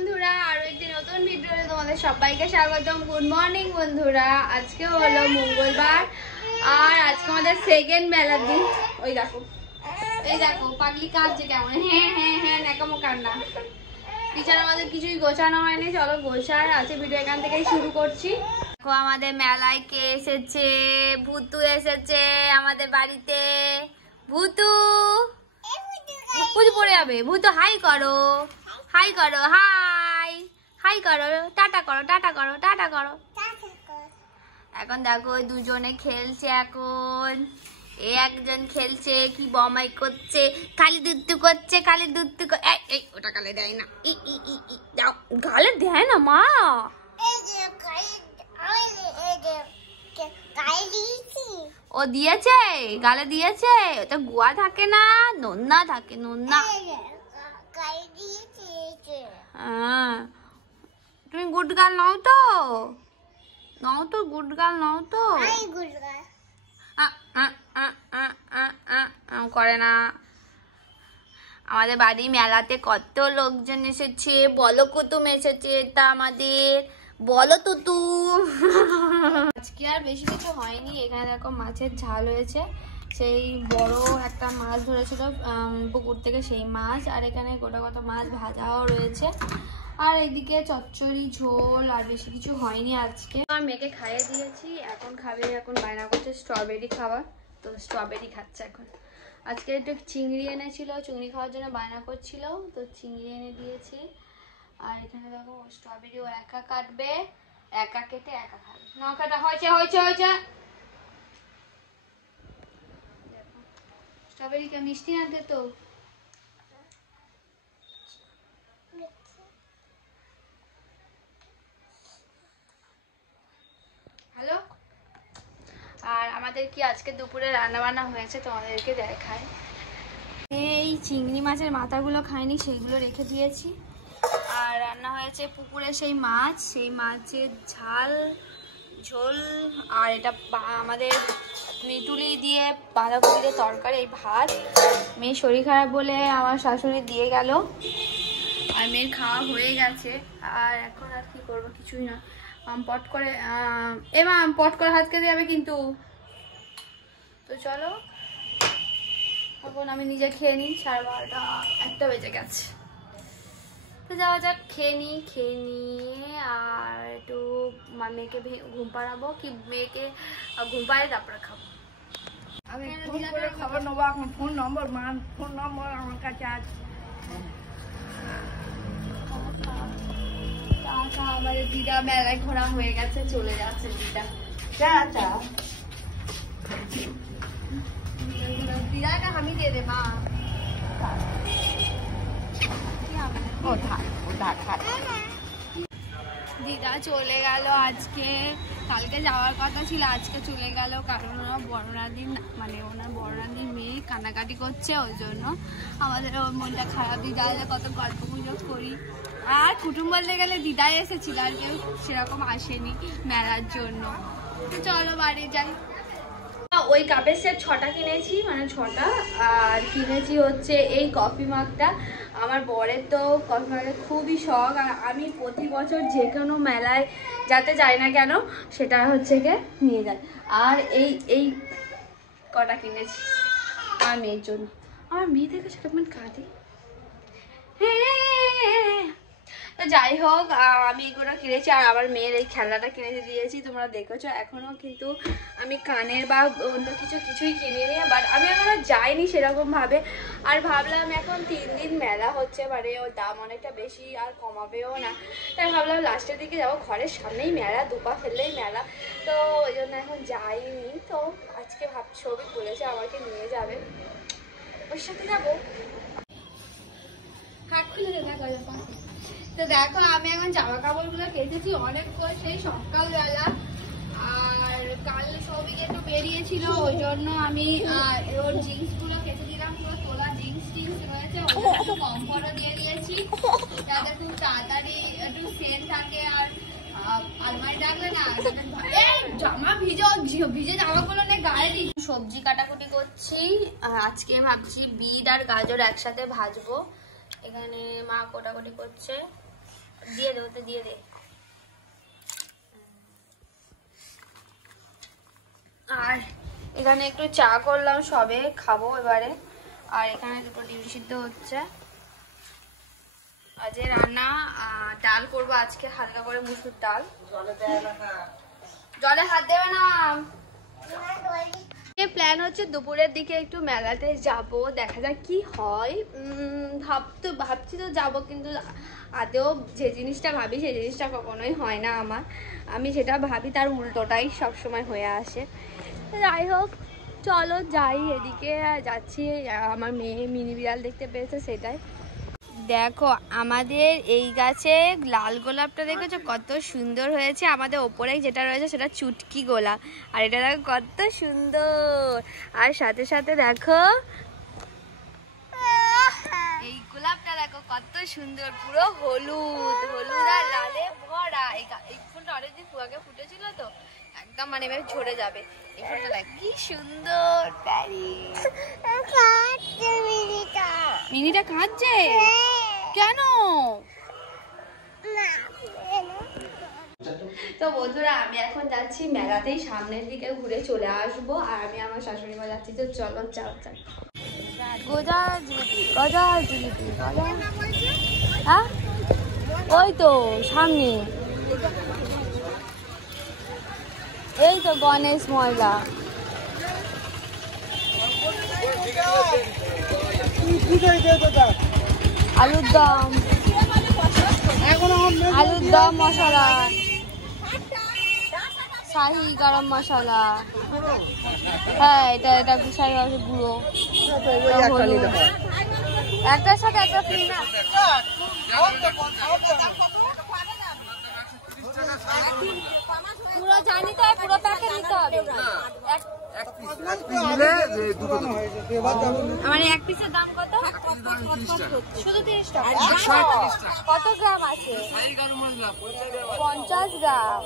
বন্ধুরা, আরো একটি নতুন ভিডিওতে তোমাদের সবাইকে স্বাগতম। গুড মর্নিং বন্ধুরা। আজকে হলো মঙ্গলবার আর আজকে আমাদের সেকেন্ড মেলার দিন। ওই দেখো পাগলি কাঁদছে কেমন। হ্যাঁ হ্যাঁ হ্যাঁ ন্যাকামো কান্না। পিছনে আমাদের কিছুই গোছানো হয়নি, চলো গোছার আছে। ভিডিও এখান থেকেই শুরু করছি। দেখো আমাদের মেলায় কে এসেছে, ভূতু এসেছে আমাদের বাড়িতে। ভূতু পড়ে যাবে। ভূতু হাই করো, হাই করো, হাই হাই করো, টাটা করো, টাটা করো, টাটা করো। এখন দেখো দুজনে খেলছে। এখন এ একজন খেলছে, কি বমাই করছে, খালি দুত্তু করছে, খালি দুত্তু। এই ওটা গালে দেয় না, দাও গালে দেয় না মা। ও দিয়েছে, গালে দিয়েছে। ওটা গুয়া থাকে না, নোনা থাকে, নোনা। হ্যাঁ তুমি গুড গার্ল নাও তো, নাও তো গুড গার্ল, নাও তো। করে না। আমাদের বাড়ি মেলাতে কত লোকজন এসেছে, বলো কুতুম এসেছে তা আমাদের, বলো তো আজকে আর বেশি কিছু হয়নি। এখানে দেখো মাছের ঝাল হয়েছে, সেই বড় একটা মাছ ধরেছিল পুকুর থেকে, সেই মাছ। আর এখানে গোটা কত মাছ ভাজাও রয়েছে। আর এদিকে চচ্চড়ি ঝোল, আর বেশি কিছু হয়নি আজকে। আমার মেয়েকে খাইয়ে দিয়েছি, এখন খাবে। এখন বায়না করছে স্ট্রবেরি খাবার, তো স্ট্রবেরি খাচ্ছে এখন। আজকে একটু চিংড়ি এনেছিল, চিংড়ি খাওয়ার জন্য বায়না করছিল, তো চিংড়ি এনে দিয়েছি। আর এখানে দেখো স্ট্রবেরি ও একা কাটবে, একা কেটে একা খাবে। না কাটা হয়েছে হয়েছে হয়েছে। স্ট্রবেরি কে মিষ্টি আনতে তো। হ্যালো। আর আমাদের কি আজকে দুপুরে রান্না বান্না হয়েছে তোমাদেরকে দেখায়। এই চিংড়ি মাছের মাথাগুলো খাইনি, সেইগুলো রেখে দিয়েছি। আর রান্না হয়েছে পুকুরে সেই মাছ, সেই মাছের ঝাল ঝোল। আর এটা আমাদের মিটুলি দিয়ে বাঁধাকপি দিয়ে তরকারি, এই ভাত। মেয়ের শরীর খারাপ বলে আমার শাশুড়ি দিয়ে গেল, আর মেয়ের খাওয়া হয়ে গেছে। আর এখন আর কি করবো, কিছুই না। পট করে পট করে হাত কেটে যাবে কিন্তু। তো চলো এখন আমি নিজে খেয়ে নিই, 12:30 1টা বেজে গেছে। তো যাওয়া যাক, খেয়ে নিয়ে আর একটু মেয়েকে ঘুম পাড়াবো, কি মেয়েকে ঘুম পাড়ে তারপরে খাবো। আমি ফোন করে খবর নেবো, এখন ফোন নম্বর আমার কাছে আছে। আমাদের দিদা মেলায় ঘোরা হয়ে গেছে, চলে যাচ্ছে দিদা। দিদাটা আমি দিয়ে দে মা। দিদা চলে গেল আজকে, কালকে যাওয়ার কথা ছিল, আজকে চলে গেল। কারণ ওনার বড়নাদির মেয়ে কান্নাকাটি করছে, ওই জন্য আমাদের ওর মনটা খারাপ। দিদা কত গল্প গুজব করি। আর কুটুম বলতে গেলে দিদাই এসেছিল, আর কেউ সেরকম আসেনি মেলার জন্য। চলো বাড়ি যাই। ওই কাপের সেট 6টা কিনেছি, মানে 6টা। আর কিনেছি হচ্ছে এই কফি মাগটা। আমার বরের তো কফি মাগের খুবই শখ, আর আমি প্রতি বছর যে কোনো মেলায় যাতে যাই না কেন সেটা হচ্ছে গিয়ে নিয়ে যাই। আর এই কটা কিনেছি আমার মেয়ের জন্য। আমার মেয়ে দেখে সেটা কাঁদে। তো যাই হোক, আমি এগুলো কিনেছি। আর আমার মেয়ের এই খেলনাটা কিনে দিয়েছি, তোমরা দেখেছো। এখনও কিন্তু আমি কানের বা অন্য কিছুই কিনিনি, বাট আমি এখনো যাইনি সেরকমভাবে। আর ভাবলাম এখন 3 দিন মেলা হচ্ছে, মানে ওর দাম অনেকটা বেশি, আর কমাবেও না। তাই ভাবলাম লাস্টের দিকে যাবো, ঘরের সামনেই মেলা, 2 পা ফেললেই মেলা। তো ওই জন্য এখন যাইনি। তো আজকে ছবি বলেছে আমাকে নিয়ে যাবে, ওর সাথে যাবো। হাত খুলে দেখা গেল। তো দেখো আমি এখন জামা কাপড়গুলো কেটেছি অনেক করে, সেই সকালবেলা। আর কাল সৌভিক একটু বেরিয়েছিল, ওই জন্য আমি ওর জিন্সগুলো কেটে দিলাম। পুরো তোলা জিন্স হয়েছে, ওই জন্য একটু কমফর্টও দিয়ে দিয়েছি, যাতে খুব তাড়াতাড়ি একটু সেল থাকে। আর আলমারি রাখলে না জামা ভিজে জামাগুলো নিয়ে গায়ে দিই। সবজি কাটাকুটি করছি। আজকে ভাবছি বিট আর গাজর একসাথে ভাজবো। এখানে মা কোটাকুটি করছে। দিয়ে দে, ওতে দিয়ে দে। আর এখানে একটু চা করলাম, সবে খাবো এবারে। আর এখানে দুটো ডিম সিদ্ধ হচ্ছে। আজ রান্না ডাল করবো আজকে, হালকা করে মুসুর ডাল। জলে হাত দেবে না। প্ল্যান হচ্ছে দুপুরের দিকে একটু মেলাতে যাব, দেখা যাক কি হয়। ভাবছি তো যাব, কিন্তু আদেও যে জিনিসটা ভাবি সেই জিনিসটা কখনোই হয় না আমার। আমি যেটা ভাবি তার উল্টোটাই সবসময় হয়ে আসে। যাই হোক, চলো যাই। এদিকে যাচ্ছি, আমার মেয়ে মিনি বিড়াল দেখতে পেয়েছে, সেটাই। দেখো আমাদের এই গাছে লাল গোলাপটা দেখেছো কত সুন্দর হয়েছে। আমাদের ওপরে যেটা রয়েছে সেটা চুটকি গোলাপ, আর এটা দেখো কত সুন্দর। আর সাথে সাথে দেখো এই গোলাপটা দেখো কত সুন্দর, পুরো হলুদ হলুদ আর লালে ভরা। এই ফুলটা অনেকদিন আগে ফুটেছিল তো, একদম মানে এবার ঝরে যাবে। এই ফুলটা দেখ কি সুন্দর। মিনিটা কাঁদছে কেন? তো বন্ধুরা, আমি এখন যাচ্ছি মেলাতেই, সামনের দিকে ঘুরে চলে আসবো। আর আমি আমার শাশুড়ি মা যাচ্ছি, তো চলো চাও চাও। গজা জিলিপি, গজা জিলিপি, হ্যাঁ ওই তো সামনে, এই তো গণেশ ময়লা। আলুর দম, আলুর দম মশলা, শাহি গরম মশলা। হ্যাঁ, এটা এটা শাহি গরম গুঁড়ো। একটার সাথে একটা ফ্রি না? পুরো জানি তো, পুরো প্যাকেট নিতে হবে। মানে এক পিসের দাম কত? শুধু 30 টাকা। কত গ্রাম আছে? 50 গ্রাম।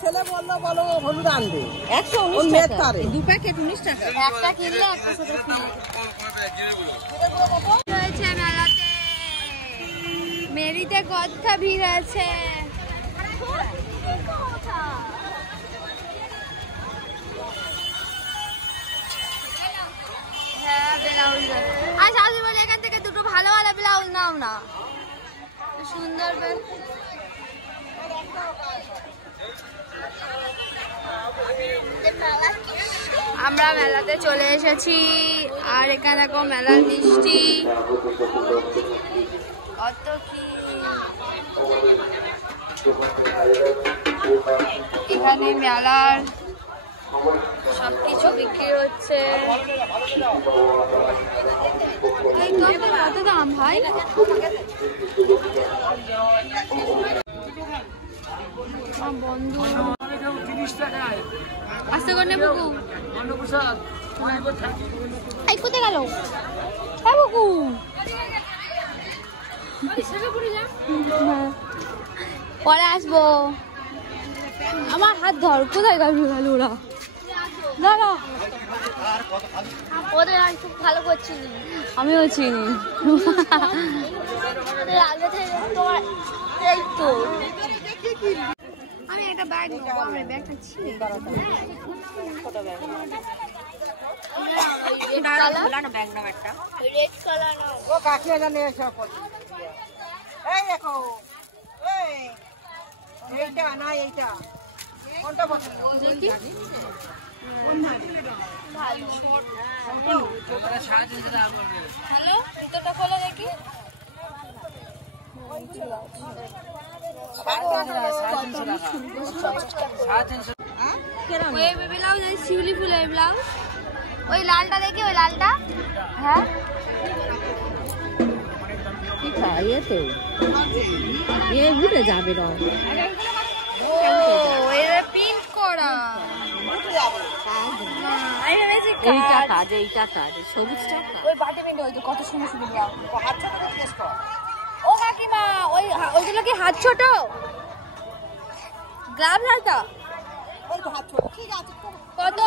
ছেলে বললো বলো হলুদ আনবে 119 টাকা, 2 প্যাকেট 19 টাকা। একটা কিনলে একটা সাথে ফ্রি হয়েছে মেলাতে। মেরিতে কত ভিড় আছে। হ্যাঁ, ব্লাউজ। আর শাশুড়ি বলে এখান থেকে দুটো ভালো ভালো ব্লাউজ নাও না, সুন্দর। আমরা মেলাতে চলে এসেছি। আর এখানে দেখো মেলার মিষ্টি কত কি। এখানে মেলার সবকিছু বিক্রি হচ্ছে। কত দাম ভাই? বন্ধু আস্তে করে বুকু। এই কোথায় গেল? হ্যাঁ বুকু, পরে আসবো। আমার হাত ধর। কোথায় গেল ওরা? দাঁড়া, ওদের আর খুব ভালো করছিলি। আমিও চিনি। এই তো আমি একটা ব্যাগ নেবো। আমার ব্যাগটা ছিঁড়ে গেছে। হ্যালো, ভিতরটা খোলো দেখি। ব্লাউজ শিউলি ফুলের ব্লাউজ, ওই লালটা দেখি, ওই লালটা। হ্যাঁ, উঠে যাবে প্রিন্ট করা। আমি ভেবেছি এইটা কাজ, এইটা কাজ, সবুজটা কাজ। ওই বাটি মেন্টে ওই তো কত সুন্দর সুন্দর হাত ছোট জিজ্ঞেস কর। ও কাকিমা ওইগুলো কি হাত ছোট? গ্লাভস হাতা ওই তো হাত ছোট ঠিক আছে কত?